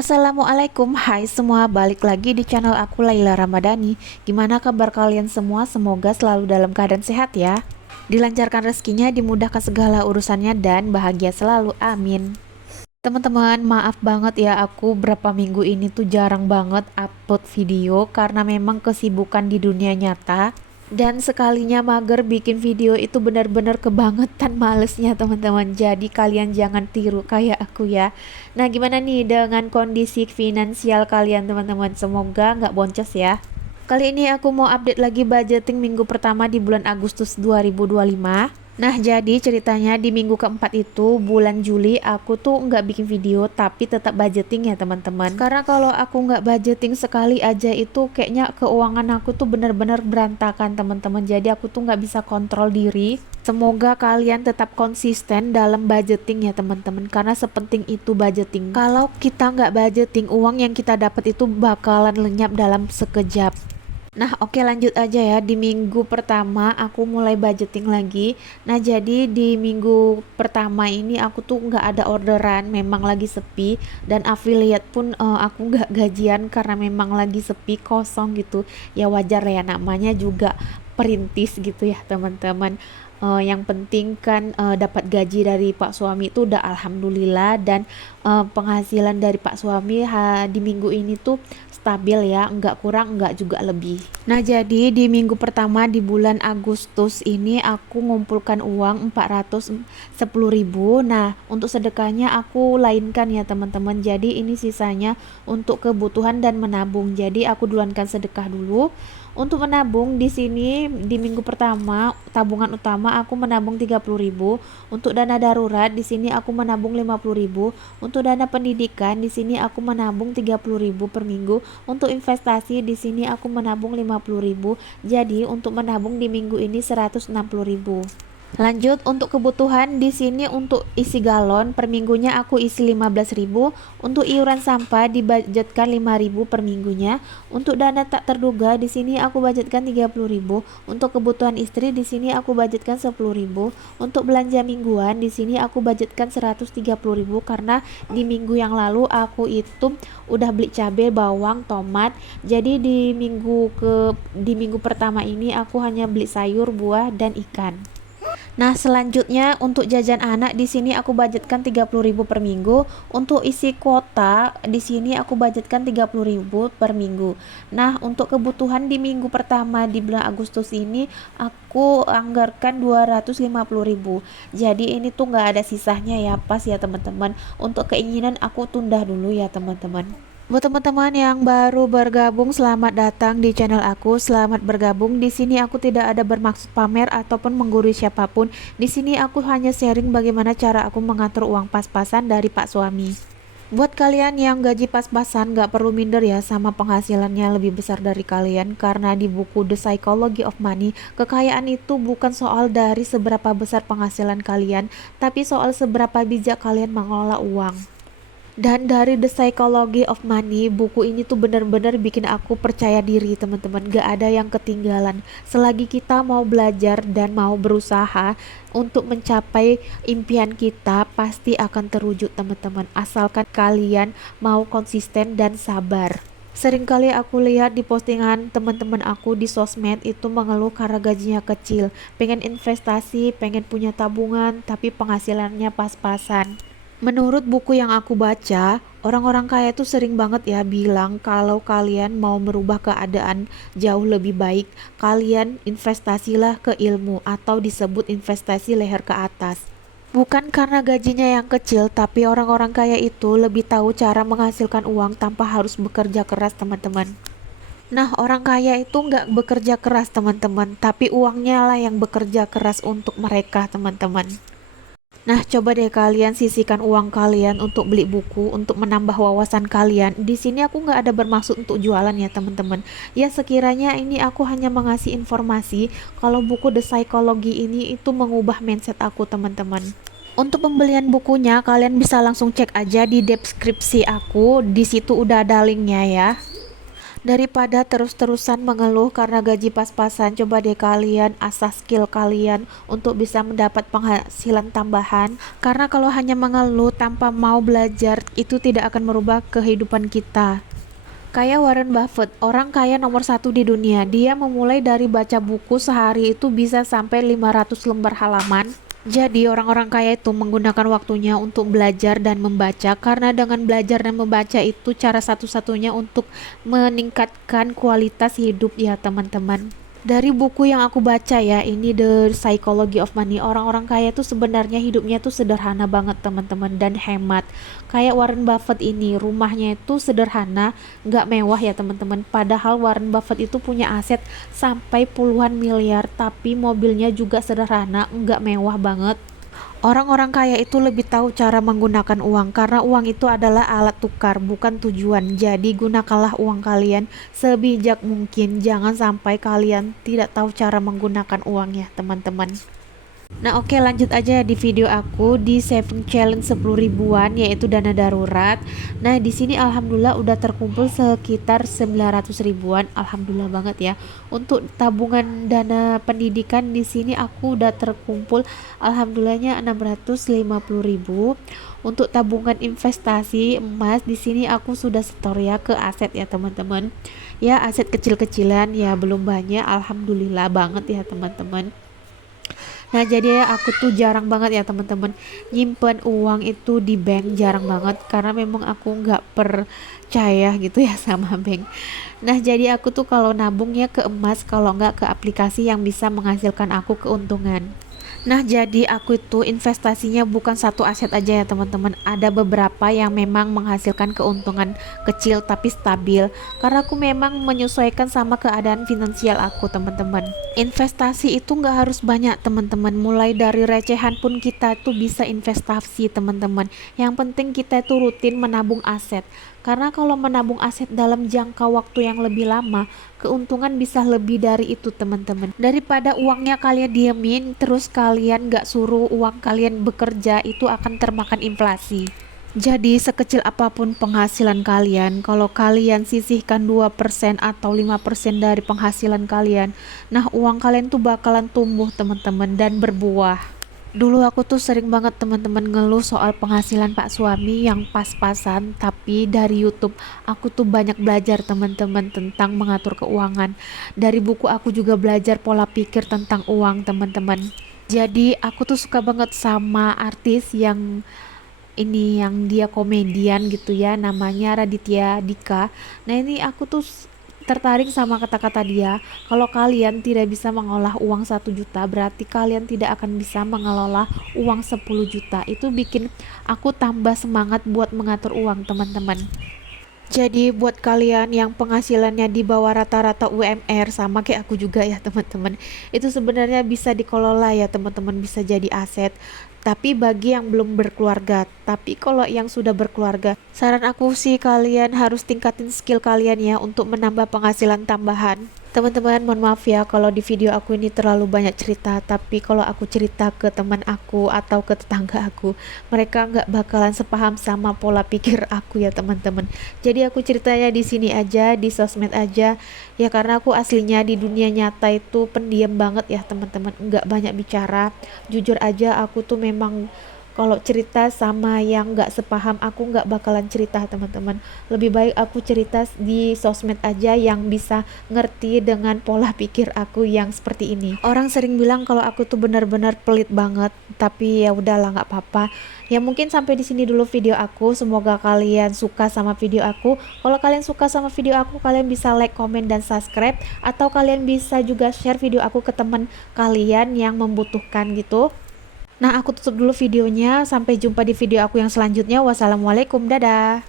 Assalamualaikum, hai semua, balik lagi di channel aku Laila Ramadhani. Gimana kabar kalian semua? Semoga selalu dalam keadaan sehat ya. Dilancarkan rezekinya, dimudahkan segala urusannya, dan bahagia selalu, amin. Teman-teman, maaf banget ya, aku berapa minggu ini tuh jarang banget upload video karena memang kesibukan di dunia nyata. Dan sekalinya mager bikin video itu benar-benar kebangetan malesnya teman-teman. Jadi kalian jangan tiru kayak aku ya. Nah, gimana nih dengan kondisi finansial kalian teman-teman? Semoga nggak boncos ya. Kali ini aku mau update lagi budgeting minggu pertama di bulan Agustus 2025. Nah, jadi ceritanya di minggu keempat itu bulan Juli aku tuh nggak bikin video tapi tetap budgeting ya teman-teman. Karena kalau aku nggak budgeting sekali aja itu kayaknya keuangan aku tuh bener-bener berantakan teman-teman. Jadi aku tuh nggak bisa kontrol diri. Semoga kalian tetap konsisten dalam budgeting ya teman-teman. Karena sepenting itu budgeting. Kalau kita nggak budgeting, uang yang kita dapat itu bakalan lenyap dalam sekejap. Nah, oke, lanjut aja ya. Di minggu pertama aku mulai budgeting lagi. Nah, jadi di minggu pertama ini aku tuh nggak ada orderan, memang lagi sepi. Dan affiliate pun aku nggak gajian karena memang lagi sepi, kosong gitu. Ya wajar ya, namanya juga perintis gitu ya teman-teman. Yang penting kan dapat gaji dari Pak suami itu udah alhamdulillah. Dan penghasilan dari Pak suami di minggu ini tuh stabil ya, enggak kurang enggak juga lebih. Nah, jadi di minggu pertama di bulan Agustus ini aku ngumpulkan uang 410.000. Nah, untuk sedekahnya aku lainkan ya teman-teman. Jadi ini sisanya untuk kebutuhan dan menabung. Jadi aku duluankan sedekah dulu. Untuk menabung di sini di minggu pertama tabungan utama aku menabung 30.000. Untuk dana darurat di sini aku menabung 50.000. Untuk dana pendidikan di sini aku menabung 30.000 per minggu. Untuk investasi di sini aku menabung 50.000. Jadi untuk menabung di minggu ini 160.000. Lanjut untuk kebutuhan di sini untuk isi galon per minggunya aku isi 15.000. Untuk iuran sampah dibudgetkan 5.000 per minggunya. Untuk dana tak terduga di sini aku budgetkan 30.000. Untuk kebutuhan istri di sini aku budgetkan 10.000. Untuk belanja mingguan di sini aku budgetkan 130.000 karena di minggu yang lalu aku itu udah beli cabai, bawang, tomat. Jadi di minggu pertama ini aku hanya beli sayur, buah dan ikan. Nah, selanjutnya untuk jajan anak di sini aku budgetkan 30.000 per minggu. Untuk isi kuota di sini aku budgetkan 30.000 per minggu. Nah, untuk kebutuhan di minggu pertama di bulan Agustus ini aku anggarkan 250.000. Jadi ini tuh nggak ada sisanya ya, pas ya teman-teman. Untuk keinginan aku tunda dulu ya teman-teman. Buat teman-teman yang baru bergabung, selamat datang di channel aku. Selamat bergabung. Di sini aku tidak ada bermaksud pamer ataupun menggurui siapapun. Di sini aku hanya sharing bagaimana cara aku mengatur uang pas-pasan dari Pak suami. Buat kalian yang gaji pas-pasan, gak perlu minder ya sama penghasilannya lebih besar dari kalian. Karena di buku The Psychology of Money, kekayaan itu bukan soal dari seberapa besar penghasilan kalian, tapi soal seberapa bijak kalian mengelola uang. Dan dari The Psychology of Money, buku ini tuh benar-benar bikin aku percaya diri teman-teman. Gak ada yang ketinggalan. Selagi kita mau belajar dan mau berusaha untuk mencapai impian kita, pasti akan terwujud teman-teman. Asalkan kalian mau konsisten dan sabar. Seringkali aku lihat di postingan teman-teman aku di sosmed itu mengeluh karena gajinya kecil. Pengen investasi, pengen punya tabungan, tapi penghasilannya pas-pasan. Menurut buku yang aku baca, orang-orang kaya itu sering banget ya bilang kalau kalian mau merubah keadaan jauh lebih baik, kalian investasilah ke ilmu atau disebut investasi leher ke atas. Bukan karena gajinya yang kecil, tapi orang-orang kaya itu lebih tahu cara menghasilkan uang tanpa harus bekerja keras teman-teman. Nah, orang kaya itu nggak bekerja keras teman-teman, tapi uangnya lah yang bekerja keras untuk mereka teman-teman. Nah, coba deh kalian sisihkan uang kalian untuk beli buku, untuk menambah wawasan kalian. Di sini aku nggak ada bermaksud untuk jualan ya teman-teman. Ya sekiranya ini aku hanya mengasih informasi kalau buku The Psychology ini itu mengubah mindset aku teman-teman. Untuk pembelian bukunya kalian bisa langsung cek aja di deskripsi aku. Di situ udah ada linknya ya. Daripada terus-terusan mengeluh karena gaji pas-pasan, coba deh kalian asah skill kalian untuk bisa mendapat penghasilan tambahan. Karena kalau hanya mengeluh tanpa mau belajar, itu tidak akan merubah kehidupan kita. Kayak Warren Buffett, orang kaya nomor satu di dunia. Dia memulai dari baca buku sehari itu bisa sampai 500 lembar halaman. Jadi orang-orang kaya itu menggunakan waktunya untuk belajar dan membaca, karena dengan belajar dan membaca itu cara satu-satunya untuk meningkatkan kualitas hidup ya teman-teman. Dari buku yang aku baca ya, ini The Psychology of Money, orang-orang kaya itu sebenarnya hidupnya tuh sederhana banget teman-teman dan hemat. Kayak Warren Buffett ini, rumahnya itu sederhana, nggak mewah ya teman-teman. Padahal Warren Buffett itu punya aset sampai puluhan miliar, tapi mobilnya juga sederhana, nggak mewah banget. Orang-orang kaya itu lebih tahu cara menggunakan uang, karena uang itu adalah alat tukar, bukan tujuan. Jadi gunakanlah uang kalian sebijak mungkin. Jangan sampai kalian tidak tahu cara menggunakan uang ya teman-teman. Nah oke, lanjut aja di video aku di saving challenge 10 ribuan, yaitu dana darurat. Nah di sini alhamdulillah udah terkumpul sekitar 900 ribuan, alhamdulillah banget ya. Untuk tabungan dana pendidikan di sini aku udah terkumpul alhamdulillahnya 650 ribu. Untuk tabungan investasi emas di sini aku sudah setor ya ke aset ya teman-teman. Ya aset kecil-kecilan ya, belum banyak, alhamdulillah banget ya teman-teman. Nah jadi aku tuh jarang banget ya teman-teman nyimpen uang itu di bank, jarang banget karena memang aku nggak percaya gitu ya sama bank. Nah jadi aku tuh kalau nabung ya ke emas, kalau nggak ke aplikasi yang bisa menghasilkan aku keuntungan. Nah, jadi aku itu investasinya bukan satu aset aja ya teman-teman. Ada beberapa yang memang menghasilkan keuntungan kecil tapi stabil. Karena aku memang menyesuaikan sama keadaan finansial aku teman-teman. Investasi itu nggak harus banyak teman-teman. Mulai dari recehan pun kita tuh bisa investasi teman-teman. Yang penting kita itu rutin menabung aset. Karena kalau menabung aset dalam jangka waktu yang lebih lama, keuntungan bisa lebih dari itu teman-teman. Daripada uangnya kalian diemin terus kalian gak suruh uang kalian bekerja, itu akan termakan inflasi. Jadi sekecil apapun penghasilan kalian, kalau kalian sisihkan 2% atau 5% dari penghasilan kalian, nah uang kalian tuh bakalan tumbuh teman-teman dan berbuah. Dulu aku tuh sering banget teman-teman ngeluh soal penghasilan Pak suami yang pas-pasan, tapi dari YouTube aku tuh banyak belajar teman-teman tentang mengatur keuangan. Dari buku aku juga belajar pola pikir tentang uang teman-teman. Jadi aku tuh suka banget sama artis yang ini, yang dia komedian gitu ya, namanya Raditya Dika. Nah ini aku tuh tertarik sama kata-kata dia, kalau kalian tidak bisa mengolah uang 1 juta, berarti kalian tidak akan bisa mengelola uang 10 juta. Itu bikin aku tambah semangat buat mengatur uang teman-teman. Jadi buat kalian yang penghasilannya di bawah rata-rata UMR sama kayak aku juga ya teman-teman, itu sebenarnya bisa dikelola ya teman-teman, bisa jadi aset. Tapi bagi yang belum berkeluarga, tapi kalau yang sudah berkeluarga, saran aku sih kalian harus tingkatin skill kalian ya untuk menambah penghasilan tambahan. Teman-teman, mohon maaf ya kalau di video aku ini terlalu banyak cerita, tapi kalau aku cerita ke teman aku atau ke tetangga aku, mereka nggak bakalan sepaham sama pola pikir aku ya teman-teman. Jadi aku ceritanya di sini aja, di sosmed aja, ya karena aku aslinya di dunia nyata itu pendiam banget ya teman-teman, nggak banyak bicara. Jujur aja aku tuh memang kalau cerita sama yang nggak sepaham aku nggak bakalan cerita teman-teman. Lebih baik aku cerita di sosmed aja yang bisa ngerti dengan pola pikir aku yang seperti ini. Orang sering bilang kalau aku tuh benar-benar pelit banget, tapi ya udahlah nggak apa-apa. Ya mungkin sampai di sini dulu video aku. Semoga kalian suka sama video aku. Kalau kalian suka sama video aku, kalian bisa like, komen, dan subscribe. Atau kalian bisa juga share video aku ke teman kalian yang membutuhkan gitu. Nah, aku tutup dulu videonya. Sampai jumpa di video aku yang selanjutnya. Wassalamualaikum, dadah.